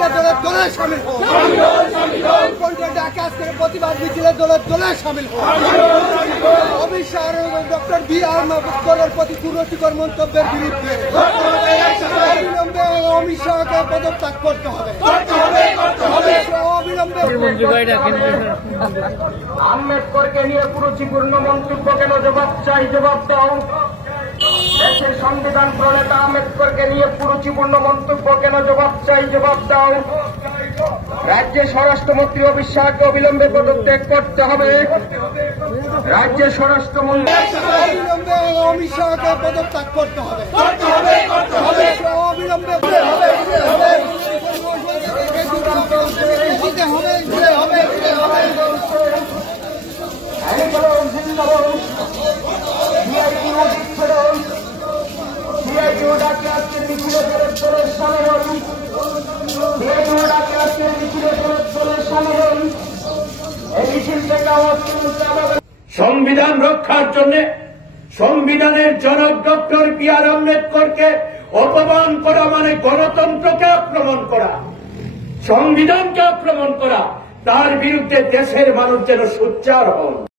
মিছিলে দলে দলে শামিল হন। ঢাকা আজকের প্রতিবাদ মিছিলে দলে দলে শামিল হন। Amit Shah doctor B.R.. আম্বেদকরের প্রতি কুরুচিকর মন্তব্যের বিরুদ্ধে অবিলম্বে অমিত শাহকে পদত্যাগ করতে হবে। অবিলম্বে আম্বেদকরকে নিয়ে কুরুচিপূর্ণ মন্তব্য কেন? জবাব চাই, জবাব দাও। দেশের সংবিধান প্রণেতা আম্বেদকরকে নিয়ে কুরুচিপূর্ণ মন্তব্য কেন? জবাব চাই, জবাব দাও। রাজ্যের স্বরাষ্ট্রমন্ত্রী অমিত শাহকে অবিলম্বে পদত্যাগ করতে হবে। রাজ্যের স্বরাষ্ট্রমন্ত্রী অবিলম্বে অমিত শাহকে পদত্যাগ করতে হবে। অবিলম্বে সংবিধান রক্ষার জন্য সংবিধানের জনক ডক্টর বি.আর. আম্বেদকরকে অপমান করা মানে গণতন্ত্রকে আক্রমণ করা, সংবিধানকে আক্রমণ করা। তার বিরুদ্ধে দেশের মানুষ যেন সোচ্চার হন।